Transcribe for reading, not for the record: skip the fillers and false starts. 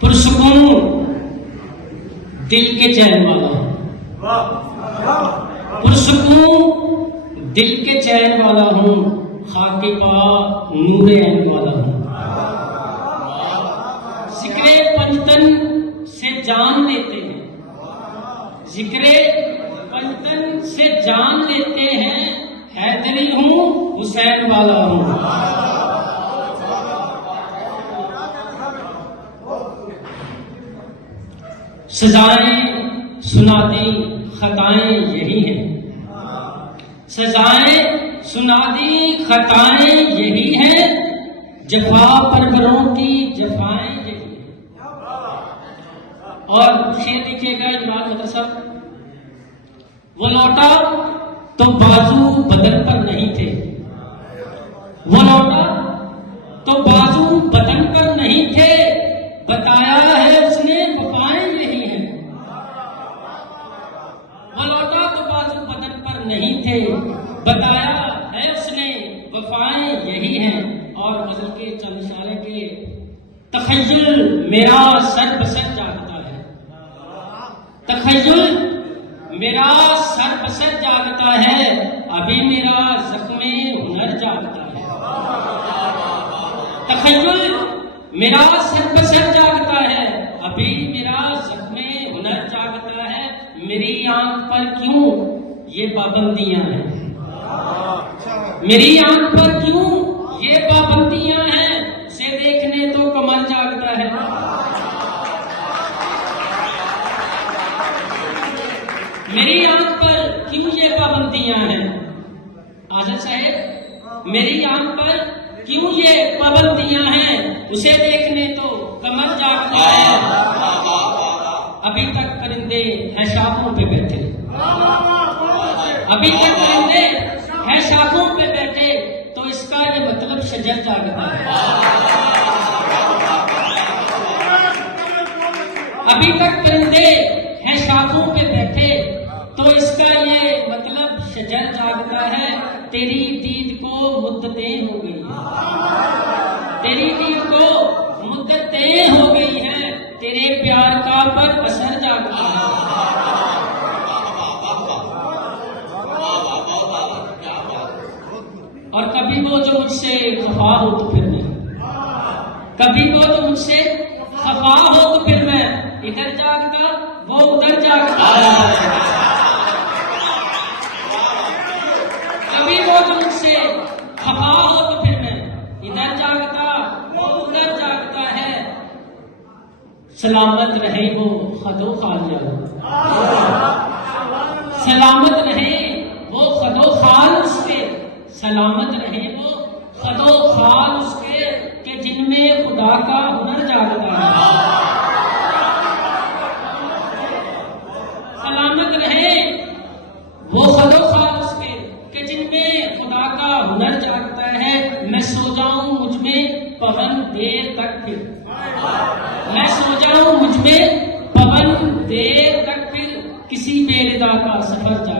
पुरसुकून दिल के चैन वाला हूं, पुरसुकून दिल के चैन वाला हूं, खाके पा नूरे ऐन वाला हूं। जिक्रे पंजतन से जान लेते हैं, जिक्रे पंजतन से जान लेते हैं, हैदरी हूं हुसैन वाला हूं। सजाएं सुना दी खताएं यही हैं, सजाएं सुना दी खताएं यही हैं, जफा परवरों की जफाएं यही हैं। और शेर लिखिएगा इमाम मदरसा, वो लौटा तो बाजू बदन पर नहीं थे, वो लौटा तो बाजू बदन पर नहीं थे, बताया है उसने वफाएं यही हैं। वो लौटा तो बाजू बदन पर नहीं थे, बताया है उसने वफाएं यही हैं। और गजल के चंद इशारे के, तखय्युल मेरा सर बसर जागता है, तखय्युल मेरा सर बसर जागता है, अभी मेरा ज़ख्मे हुनर जागता है। तखय्युल मेरा सर बसर जागता है, अभी मेरा ज़ख्मे हुनर जागता है। मेरी आंख पर क्यों ये पाबंदियां हैं, मेरी आंख पर क्यों ये पाबंदियां हैं, उसे देखने तो कमर जागता है। मेरी आंख पर क्यों ये पाबंदियां हैं, आज़ाद साहेब, मेरी आंख पर क्यों ये पाबंदियां हैं, उसे देखने तो कमर जागता है। अभी तक परिंदे हैं शाखों पे बैठे, अभी तक परिंदे हैं शाखों पे बैठे, तो इसका ये मतलब शजर जागता है। अभी तक परिंदे हैं शाखों पे बैठे, तो इसका ये मतलब शजर जागता है। तेरी दीद को मुद्दतें हो गई है, तेरी दीद को मुद्दतें हो गई है, तेरे प्यार का पर असर जागता है। और कभी वो जो मुझसे खफा हो तो फिर मैं, कभी वो जो मुझसे खफा हो तो फिर मैं इधर जागता वो उधर जागता है। कभी वो जो मुझसे खफा हो तो फिर मैं इधर जागता वो उधर जागता है। सलामत रहे वो खदो खाल, सलामत रहे वो खदो खाल उसके, सलामत रहे वो खदो खाल उसके, कि जिनमें खुदा का हुनर जागता है। सलामत रहे वो खदो खाल उसके, कि जिनमें खुदा का हुनर जागता है। मैं सो जाऊं मुझ में पवन देर तक फिर, मैं सो जाऊं मुझ में पवन देर तक फिर, किसी बेरिदा का सफर जागता है।